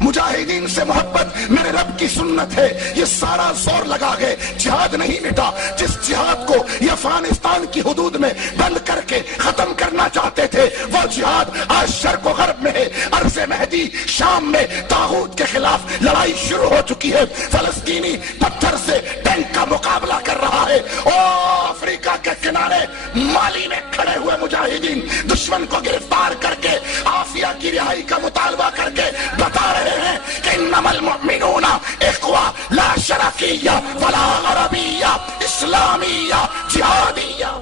مجاہدین سے محبت میرے رب کی سنت ہے. یہ سارا زور لگا گئے, جہاد نہیں مٹا. جس جہاد کو یہ افغانستان کی حدود میں بند کر کے ختم کرنا چاہتے تھے, وہ جہاد آج شرق و غرب میں ہے. عرض مہدی شام میں طاغوت کے خلاف لڑائی شروع ہو چکی ہے. فلسطینی پتھر سے ٹینک کا مقابلہ کر رہا ہے. او افریقہ کے کنارے مالی میں کھڑے ہوئے مجاہدین دشمن کو گرفتار کر کے عافیہ کی رہائی کا مطالبہ کر کے بتا رہے ہیں کہ انما المؤمنون اخوہ لا شرقیہ ولا غربیہ اسلامیہ جہادیہ.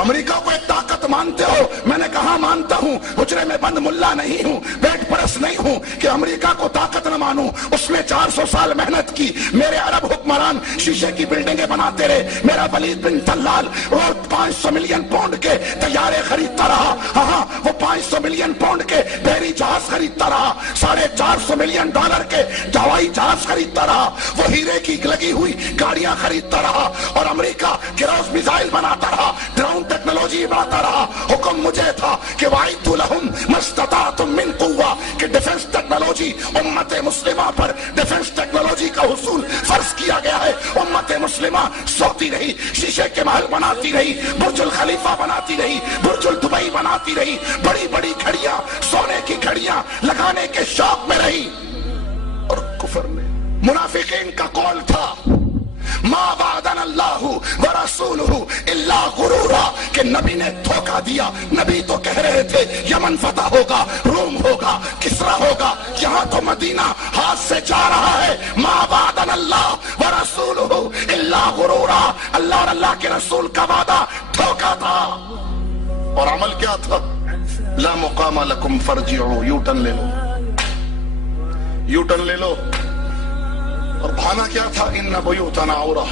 امریکہ کو ایک طاقت مانتے ہو؟ میں نے کہا مانتا ہوں. حجرے میں بند ملا نہیں ہوں, بیٹ پرست نہیں ہوں کہ امریکہ کو طاقت نہ مانوں. اس نے 400 سال محنت کی. میرے عرب حکمران شیشے کی بلڈنگیں بناتے رہے. میرا ولید بن طلال وہ 500 ملین پاؤنڈ کے طیارے خریدتا رہا. ہاں وہ 500 ملین پاؤنڈ کے بحری جہاز خریدتا رہا. $450 ملین کے ہوائی جہاز خریدتا رہا. وہ ہیرے کی لگی ہوئی گاڑیاں خریدتا رہا. اور امریکہ کروز میزائل بناتا رہا, ڈرون ٹیکنالوجی بناتا رہا. حکم مجھے تھا کہ وَأَعِدُّوا لَهُمْ مَا اسْتَطَعْتُم مِّن قُوَّةٍ کہ ڈیفنس ٹیکنالوجی امت مسلمہ پر ڈیفنس ٹیکنالوجی کا حصول فرض کیا گیا ہے. امت مسلمہ سوتی رہی, شیشے کے محل بناتی رہی, برج الخلیفہ بناتی رہی, برج الدبئی بناتی رہی, بڑی بڑی گھڑیاں سونے کی گھڑیاں لگانے کے شوق میں رہی. اور کفر میں منافقین کا قول تھا ما وعدنا اللہ ورسولہ الا غرورا کہ نبی نے دھوکہ دیا. نبی تو کہہ رہے تھے یمن فتح ہوگا, روم ہوگا, کسرا ہوگا, یہاں تو مدینہ ہاتھ سے جا رہا ہے. ما وعدنا اللہ ورسولہ الا غرورا, اللہ اور اللہ کے رسول کا وعدہ دھوکہ تھا. اور عمل کیا تھا؟ لا مقام لکم فرجعوا, یو ٹرن لے لو, یو ٹرن لے لو. اور بھانا کیا تھا؟ ان بیوتنا عورہ.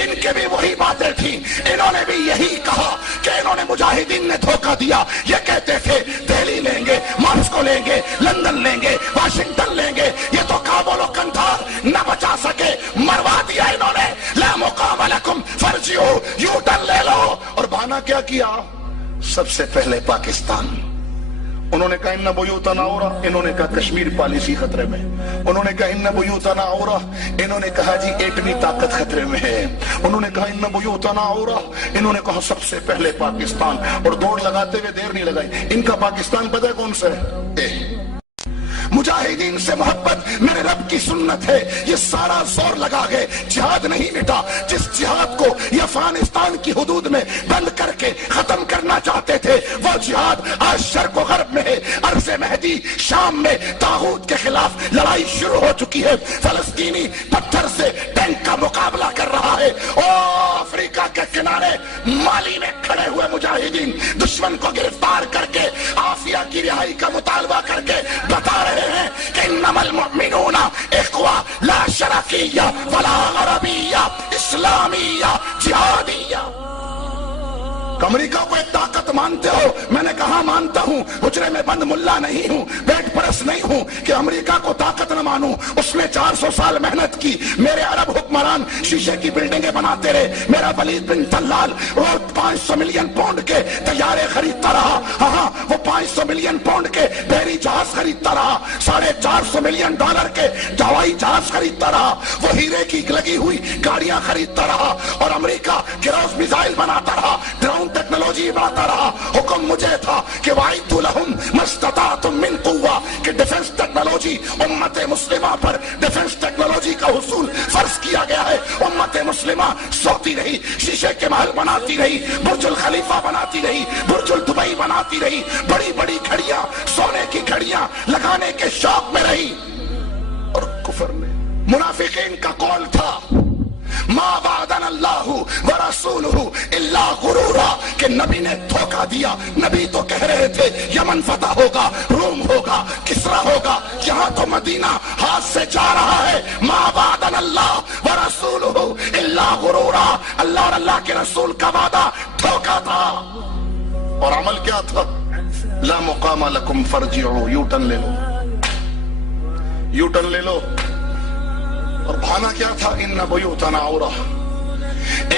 ان کے بھی وہی باتیں تھیں. انہوں نے بھی یہی کہا کہ انہوں نے مجاہدین نے دھوکہ دیا. یہ کہتے تھے دہلی لیں گے, ماسکو لیں گے, لندن لیں گے, واشنگٹن لیں گے. یہ تو کابل و قندھار نہ بچا سکے, مروا دیا انہوں نے. لا مقام لکم فرجعوا, یو ٹرن لے لو. اور بھانا کیا کیا؟ سب سے پہلے پاکستان. انہوں نے کہا ان بیوتنا عورہ, انہوں نے کہا کشمیر پالیسی خطرے میں. انہوں نے کہا ان بیوتنا عورہ, انہوں نے کہا جی ایٹمی طاقت خطرے میں ہے. انہوں نے کہا ان بیوتنا عورہ, انہوں نے کہا سب سے پہلے پاکستان. اور دوڑ لگاتے ہوئے دیر نہیں لگائی. ان کا پاکستان پتہ ہے کون سا ہے؟ مجاہدین سے محبت میرے رب کی سنت ہے. یہ سارا زور لگا گئے, جہاد نہیں مٹا. جس جہاد کو یہ افغانستان کی حدود میں بند کر کے ختم کرنا چاہتے تھے, وہ جہاد آج شرق و غرب میں ہے. عرض مہدی شام میں طاغوت کے خلاف لڑائی شروع ہو چکی ہے. فلسطینی پتھر سے ٹینک کا مقابلہ کر رہا ہے. او افریقہ کے کنارے مالی میں کھڑے ہوئے مجاہدین دشمن کو گرفتار کر کے عافیہ کی رہائی کا مطالبہ کر کے بتا رہے ہیں کہ انما المؤمنون اخوہ لا شرقیہ ولا غربیہ اسلامیہ جہادیہ. امریکہ کو ایک طاقت مانتے ہو؟ میں نے کہا مانتا ہوں. حجرے میں بند ملا نہیں ہوں, بیٹ پرست نہیں ہوں کہ امریکہ کو طاقت نہ مانوں. اس نے 400 سال محنت کی. میرے عرب حکمران شیشے کی بلڈنگیں بناتے رہے. میرا ولید بن طلال وہ 500 ملین پاؤنڈ کے طیارے خریدتا رہا. ہاں وہ 500 ملین پاؤنڈ کے بحری جہاز خریدتا رہا. $450 ملین کے ہوائی جہاز خریدتا رہا. وہ ہیرے کی لگی ہوئی گاڑیاں خریدتا رہا. اور امریکہ کروز میزائل بناتا رہا, ڈرون ٹیکنالوجی بناتا رہا. حکم مجھے تھا کہ وَأَعِدُّوا لَهُمْ مَا اسْتَطَعْتُم مِّن قُوَّةٍ کہ ڈیفنس ٹیکنالوجی امت مسلمہ پر ڈیفنس ٹیکنالوجی کا حصول فرض کیا گیا ہے. امت مسلمہ سوتی رہی, شیشے کے محل بناتی رہی, برج الخلیفہ بناتی رہی, برج الدبئی بناتی رہی, بڑی بڑی گھڑیاں سونے کی گھڑیاں لگانے کے شوق میں رہی. اور کفر میں منافقین کا قول تھا ما وعدنا اللہ ورسولہ الا غرورا کہ نبی نے دھوکہ دیا. نبی تو کہہ رہے تھے یمن فتح ہوگا, روم ہوگا, کسرا ہوگا, یہاں تو مدینہ ہاتھ سے جا رہا ہے. ما وعدنا اللہ ورسولہ الا غرورا, اللہ اور اللہ کے رسول کا وعدہ دھوکہ تھا. اور عمل کیا تھا؟ لا مقام لکم فرجعوا, یو ٹرن لے لو, یو ٹرن لے لو. اور بھانا کیا تھا؟ ان بیوتنا عورہ,